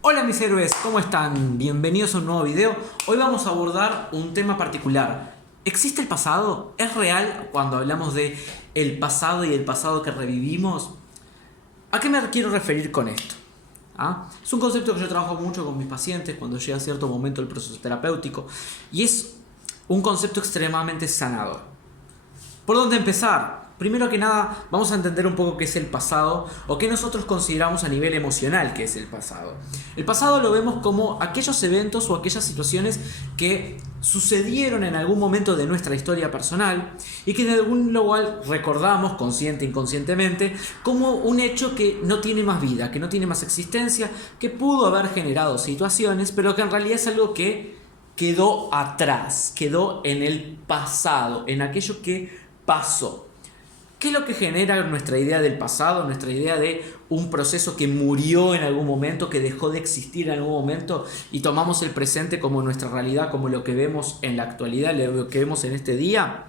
Hola mis héroes, ¿cómo están? Bienvenidos a un nuevo video. Hoy vamos a abordar un tema particular. ¿Existe el pasado? ¿Es real cuando hablamos de el pasado y el pasado que revivimos? ¿A qué me quiero referir con esto? Es un concepto que yo trabajo mucho con mis pacientes cuando llega a cierto momento del proceso terapéutico y es un concepto extremadamente sanador. ¿Por dónde empezar? Primero que nada, vamos a entender un poco qué es el pasado o qué nosotros consideramos a nivel emocional que es el pasado. El pasado lo vemos como aquellos eventos o aquellas situaciones que sucedieron en algún momento de nuestra historia personal y que de algún lugar recordamos, consciente e inconscientemente, como un hecho que no tiene más vida, que no tiene más existencia, que pudo haber generado situaciones, pero que en realidad es algo que quedó atrás, quedó en el pasado, en aquello que pasó. ¿Qué es lo que genera nuestra idea del pasado, nuestra idea de un proceso que murió en algún momento, que dejó de existir en algún momento y tomamos el presente como nuestra realidad, como lo que vemos en la actualidad, lo que vemos en este día?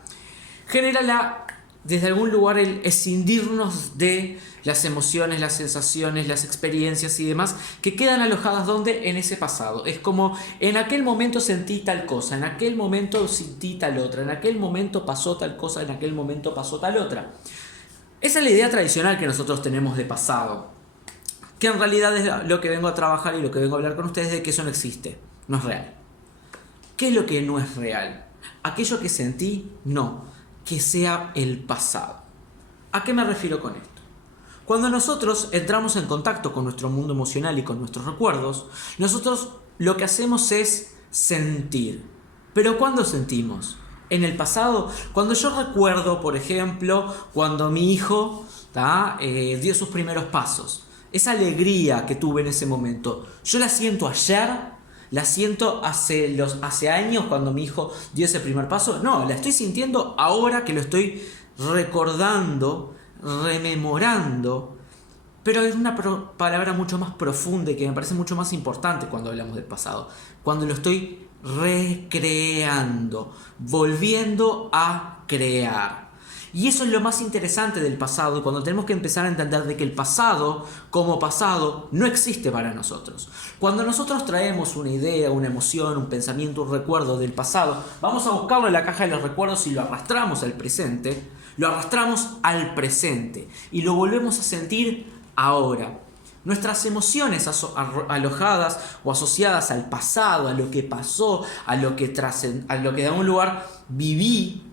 Genera desde algún lugar el escindirnos de las emociones, las sensaciones, las experiencias y demás que quedan alojadas ¿dónde? En ese pasado. Es como en aquel momento sentí tal cosa, en aquel momento sentí tal otra, en aquel momento pasó tal cosa, en aquel momento pasó tal otra. Esa es la idea tradicional que nosotros tenemos de pasado, que en realidad es lo que vengo a trabajar y lo que vengo a hablar con ustedes de que eso no existe, no es real. ¿Qué es lo que no es real? Aquello que sentí, no, que sea el pasado. ¿A qué me refiero con esto? Cuando nosotros entramos en contacto con nuestro mundo emocional y con nuestros recuerdos, nosotros lo que hacemos es sentir. ¿Pero cuándo sentimos? En el pasado, cuando yo recuerdo, por ejemplo, cuando mi hijo dio sus primeros pasos. Esa alegría que tuve en ese momento, ¿yo la siento ayer? ¿La siento hace años cuando mi hijo dio ese primer paso? No, la estoy sintiendo ahora que lo estoy recordando, rememorando, pero es una palabra mucho más profunda y que me parece mucho más importante cuando hablamos del pasado. Cuando lo estoy recreando, volviendo a crear. Y eso es lo más interesante del pasado, y cuando tenemos que empezar a entender de que el pasado, como pasado, no existe para nosotros. Cuando nosotros traemos una idea, una emoción, un pensamiento, un recuerdo del pasado, vamos a buscarlo en la caja de los recuerdos y lo arrastramos al presente, y lo volvemos a sentir ahora. Nuestras emociones alojadas o asociadas al pasado, a lo que pasó, a lo que de algún lugar viví,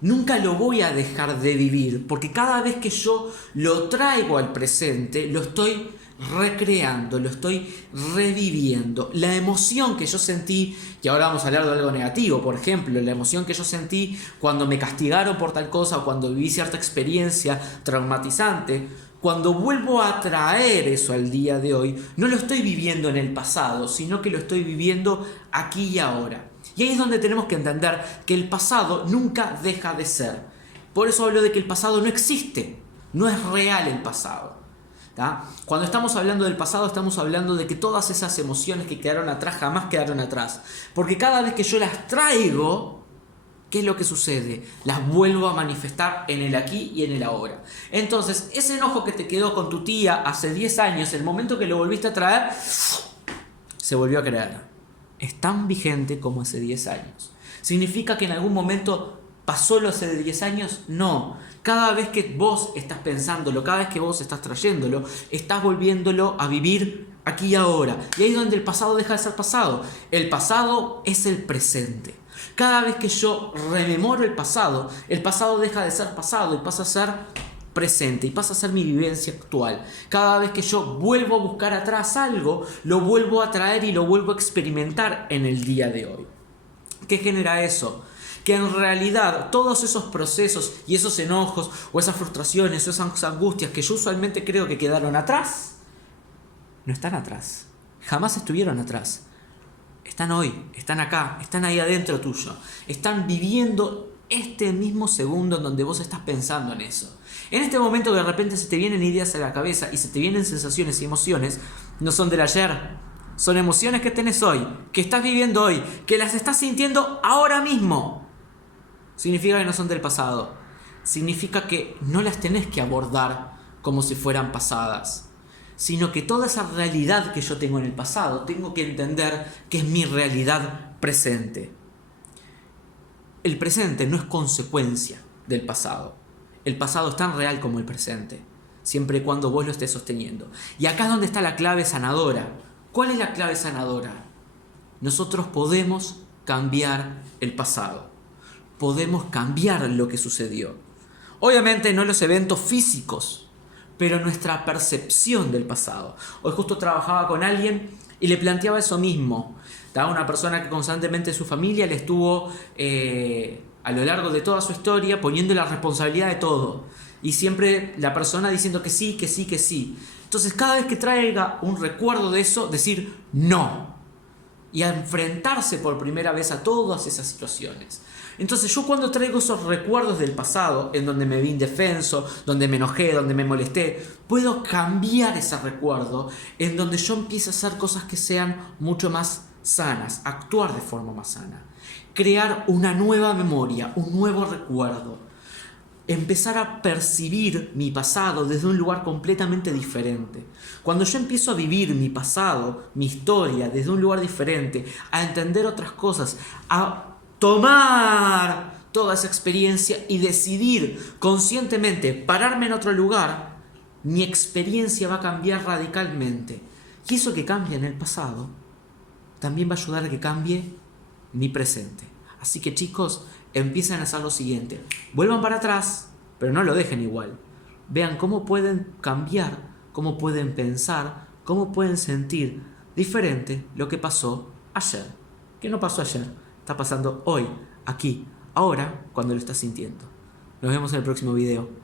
nunca lo voy a dejar de vivir, porque cada vez que yo lo traigo al presente, lo estoy recreando, lo estoy reviviendo. La emoción que yo sentí, y ahora vamos a hablar de algo negativo, por ejemplo, la emoción que yo sentí cuando me castigaron por tal cosa o cuando viví cierta experiencia traumatizante, cuando vuelvo a traer eso al día de hoy, no lo estoy viviendo en el pasado, sino que lo estoy viviendo aquí y ahora. Y ahí es donde tenemos que entender que el pasado nunca deja de ser. Por eso hablo de que el pasado no existe, no es real el pasado. Cuando estamos hablando del pasado, estamos hablando de que todas esas emociones que quedaron atrás jamás quedaron atrás. Porque cada vez que yo las traigo, ¿qué es lo que sucede? Las vuelvo a manifestar en el aquí y en el ahora. Entonces, ese enojo que te quedó con tu tía hace 10 años, el momento que lo volviste a traer, se volvió a crear. Es tan vigente como hace 10 años. ¿Significa que en algún momento pasó lo hace 10 años? No. Cada vez que vos estás pensándolo, cada vez que vos estás trayéndolo, estás volviéndolo a vivir aquí y ahora. Y ahí es donde el pasado deja de ser pasado. El pasado es el presente. Cada vez que yo rememoro el pasado deja de ser pasado y pasa a ser presente y pasa a ser mi vivencia actual. Cada vez que yo vuelvo a buscar atrás algo, lo vuelvo a traer y lo vuelvo a experimentar en el día de hoy. ¿Qué genera eso? Que en realidad todos esos procesos y esos enojos o esas frustraciones o esas angustias que yo usualmente creo que quedaron atrás, no están atrás. Jamás estuvieron atrás. Están hoy, están acá, están ahí adentro tuyo. Están viviendo este mismo segundo en donde vos estás pensando en eso. En este momento que de repente se te vienen ideas a la cabeza y se te vienen sensaciones y emociones, no son del ayer, son emociones que tenés hoy, que estás viviendo hoy, que las estás sintiendo ahora mismo. Significa que no son del pasado. Significa que no las tenés que abordar como si fueran pasadas. sino que toda esa realidad que yo tengo en el pasado, tengo que entender que es mi realidad presente. El presente no es consecuencia del pasado. El pasado es tan real como el presente, siempre y cuando vos lo estés sosteniendo. Y acá es donde está la clave sanadora. ¿Cuál es la clave sanadora? Nosotros podemos cambiar el pasado. Podemos cambiar lo que sucedió. Obviamente no los eventos físicos, pero nuestra percepción del pasado. Hoy justo trabajaba con alguien y le planteaba eso mismo. Estaba una persona que constantemente su familia le estuvo a lo largo de toda su historia poniendo la responsabilidad de todo. Y siempre la persona diciendo que sí, que sí, que sí. Entonces cada vez que traiga un recuerdo de eso, decir no. Y a enfrentarse por primera vez a todas esas situaciones. Entonces yo cuando traigo esos recuerdos del pasado, en donde me vi indefenso, donde me enojé, donde me molesté, puedo cambiar ese recuerdo en donde yo empiezo a hacer cosas que sean mucho más sanas, actuar de forma más sana, crear una nueva memoria, un nuevo recuerdo, empezar a percibir mi pasado desde un lugar completamente diferente. Cuando yo empiezo a vivir mi pasado, mi historia, desde un lugar diferente, a entender otras cosas, a tomar toda esa experiencia y decidir conscientemente pararme en otro lugar, mi experiencia va a cambiar radicalmente. Y eso que cambia en el pasado también va a ayudar a que cambie mi presente. Así que chicos, empiecen a hacer lo siguiente. Vuelvan para atrás, pero no lo dejen igual. Vean cómo pueden cambiar, cómo pueden pensar, cómo pueden sentir diferente lo que pasó ayer. Que no pasó ayer, está pasando hoy, aquí, ahora, cuando lo estás sintiendo. Nos vemos en el próximo video.